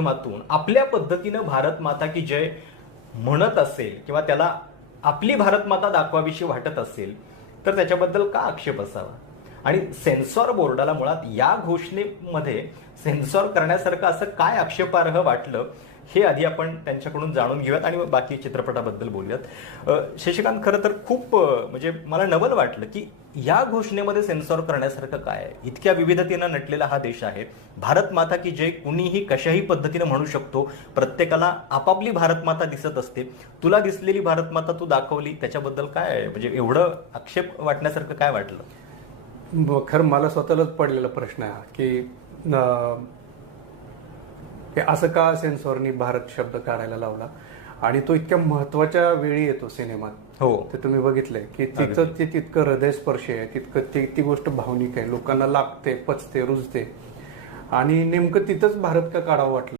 माध्यमातून आपल्या पद्धतीनं भारत माता की जय म्हणत असेल किंवा त्याला आपली भारत माता दाखवावीशी वाटत असेल तर त्याच्याबद्दल का आक्षेप असावा? आणि सेन्सॉर बोर्डाला मुळात या घोषणेमध्ये सेन्सॉर करण्यासारखं असं काय आक्षेपार्ह वाटलं हे आधी आपण त्यांच्याकडून जाणून घेऊयात आणि बाकी चित्रपटाबद्दल बोलूयात. शशिकांत खरं तर खूप म्हणजे मला नवल वाटलं की या घोषणेमध्ये सेन्सॉर करण्यासारखं काय आहे? इतक्या विविधतेनं नटलेला हा देश आहे. भारत माता की जय कुणीही कशाही पद्धतीनं म्हणू शकतो. प्रत्येकाला आपापली भारत माता दिसत असते. तुला दिसलेली भारत माता तू दाखवली त्याच्याबद्दल काय आहे? म्हणजे एवढं आक्षेप वाटण्यासारखं काय वाटलं? खरं मला स्वतःलाच पडलेला प्रश्न आहे की असं का सेन्सॉरनी भारत शब्द काढायला लावला? आणि तो इतक्या महत्त्वाच्या वेळी येतो सिनेमात. हो. ते तुम्ही बघितलंय की तिथं ते तितकं हृदयस्पर्शी आहे तितकं ती ती गोष्ट भावनिक आहे. लोकांना लागते पचते रुजते. आणि नेमकं तिथंच भारत का काढावं वाटलं?